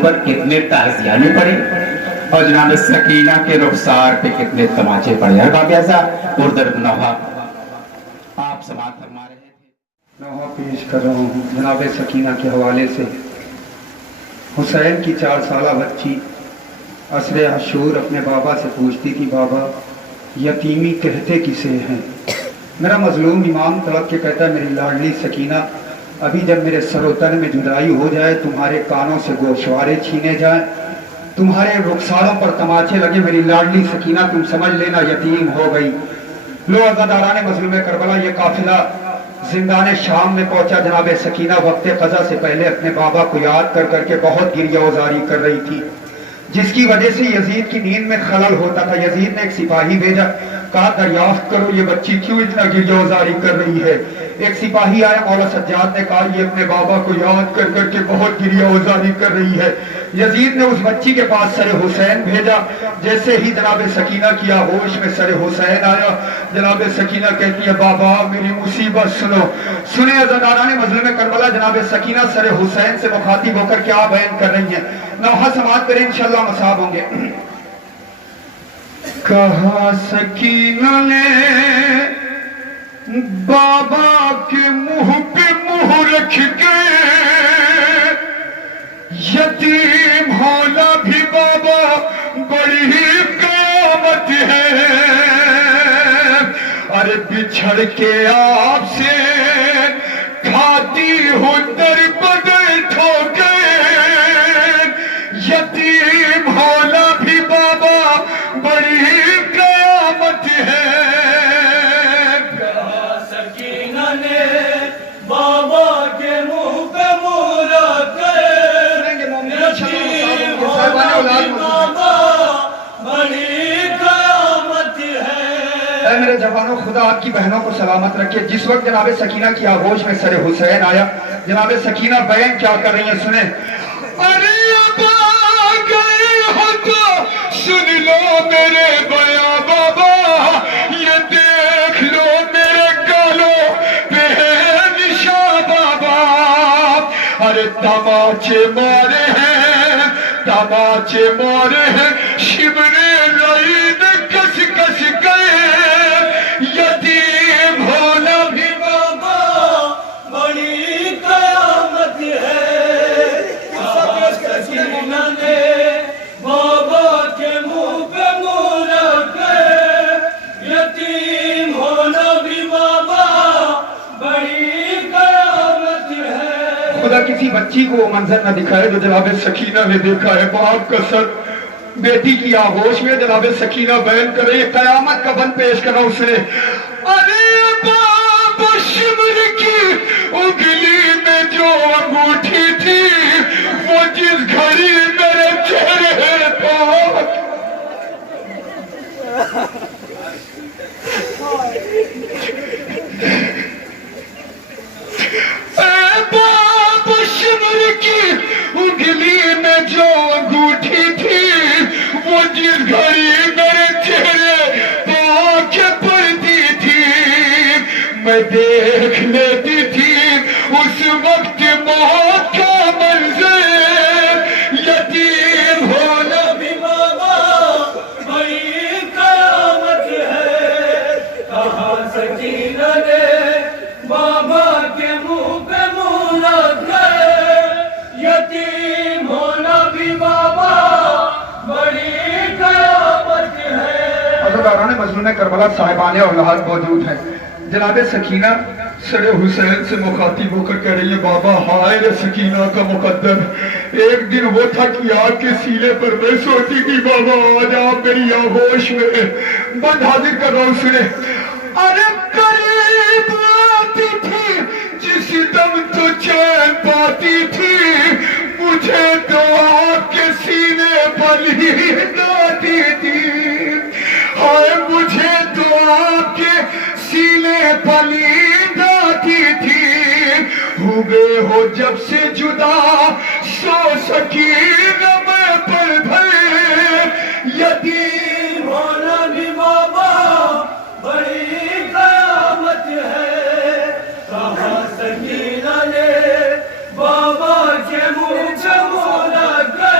اوپر کتنے تعزیانے پڑے اور جناب سکینہ کے رخسار پہ کتنے تماچے پڑے. باب ایسا اردر نوحہ آپ سماعت فرما رہے تھے. نوحہ پیش کر رہا ہوں جناب سکینہ کے حوالے سے. حسین کی 4 سالہ بچی عصر عاشور اپنے بابا سے پوچھتی تھی بابا یتیمی کہتے کسے ہیں. میرا مظلوم امام تڑپ کے کہتا ہے میری لاڈلی سکینہ ابھی جب میرے سر و تن میں جدائی ہو جائے, تمہارے کانوں سے گوشوارے چھینے جائیں, تمہارے رخساروں پر تماچے لگے, میری لاڈلی سکینہ تم سمجھ لینا یتیم ہو گئی. لو عزاداران مظلوم کربلا یہ قافلہ زندان شام میں پہنچا. جناب سکینہ وقت قضا سے پہلے اپنے بابا کو یاد کر کر کے بہت گریہ وزاری کر رہی تھی, جس کی وجہ سے یزید کی نیند میں خلل ہوتا تھا. یزید نے ایک سپاہی بھیجا, کہا دریافت کرو یہ بچی کیوں اتنا گریہ وزاری کر رہی ہے. ایک سپاہی آیا, مولا سجاد نے کہا یہ اپنے بابا کو یاد کر کر کے بہت گریہ وزاری کر رہی ہے. یزید نے اس بچی کے پاس سر حسین بھیجا. جیسے ہی جناب سکینہ کی آغوش میں سر حسین آیا, جناب سکینہ کہتی ہے بابا میری مصیبت سنو. سنے عزاداران مظلوم کربلا جناب سکینہ سر حسین سے مخاطب ہو کر کیا بیان کر رہی ہیں. نوحہ سماعت کریں انشاءاللہ مصاب ہوں گے. کہا سکینہ نے بابا کے منہ پہ منہ رکھ کے یتیم ہونا بھی بابا بڑی قیامت ہے. ارے بچھڑ کے آپ سے کھاتی ہوں در بدر ٹھوکے, یتیم ہونا بھی بابا بڑی قیامت ہے. کہا سکینہ نے بابا کے منہ پہ منہ رکھ کے یتیم ہونا بھی بابا بڑی قیامت ہے. اے میرے جوانوں خدا آپ کی بہنوں کو سلامت رکھے. جس وقت جناب سکینہ کی آغوش میں سر حسین آیا, جناب سکینہ بیان کیا کر رہی ہیں سنیں. ارے اب آ گئے ہو تو سن لو میرے بیا بابا, یہ دیکھ لو میرے گالوں پہ ہے نشان بابا. ارے تماچے مارے ہیں, تماچے مارے ہیں, شبرے لعین کس کس گئے, یتیم ہونا بھی بابا بڑی قیامت ہے. کہا سکینہ نے بابا کے منہ پہ منہ رکھ کے یتیم ہونا بھی بابا بڑی قیامت ہے. خدا کسی بچی کو وہ منظر نہ دکھائے جو جناب سکینہ نے دیکھا ہے. باپ کا سر بیٹی کی آغوش میں جناب سکینہ بیان کر رہی ہے. قیامت کا بند پیش کر رہا اس نے. ارے باپ شمر کی انگلی میں جو انگوٹھی تھی وہ جس گھڑی میرے چہرے پر اے باپ شمر کی انگلی میں جو انگوٹھی تھی وہ جس گھڑی میرے چہرے پہ پڑتی تھی, میں دیکھ لیتی تھی اس وقت موت کا منظر, یتیم ہونا بھی بابا بڑی قیامت ہے. کہا سکینہ نے بابا کے منہ پہ منہ رکھ کے یتیم ہونا بھی بابا بڑی قیامت ہے. عزاداران مظلوم کربلا صاحبان اولاد موجود ہیں. جناب سکینہ سر حسین سے مخاطب ہو کر کہہ رہی ہے بابا ہائے رے سکینہ کا مقدر, ایک دن وہ تھا کہ آپ کے سینے پر میں سوتی تھی بابا آج آپ میری آغوش میں. بند حاضر کر رہا ہوں سنے. ارے قریب آتی تھی جس دم تو چین پاتی تھی, مجھے تو آپ کے سینے پر ہی ڈاتی تھی. ہائے مجھے تو آپ کے سینے پلید آتی تھی, ہوئے ہو جب سے جدا سو سکینہ میں پر بھرے, یتیم ہونا بھی بابا بڑی قیامت ہے. کہا سکینہ نے بابا کے منہ پہ منہ رکھ کے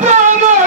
12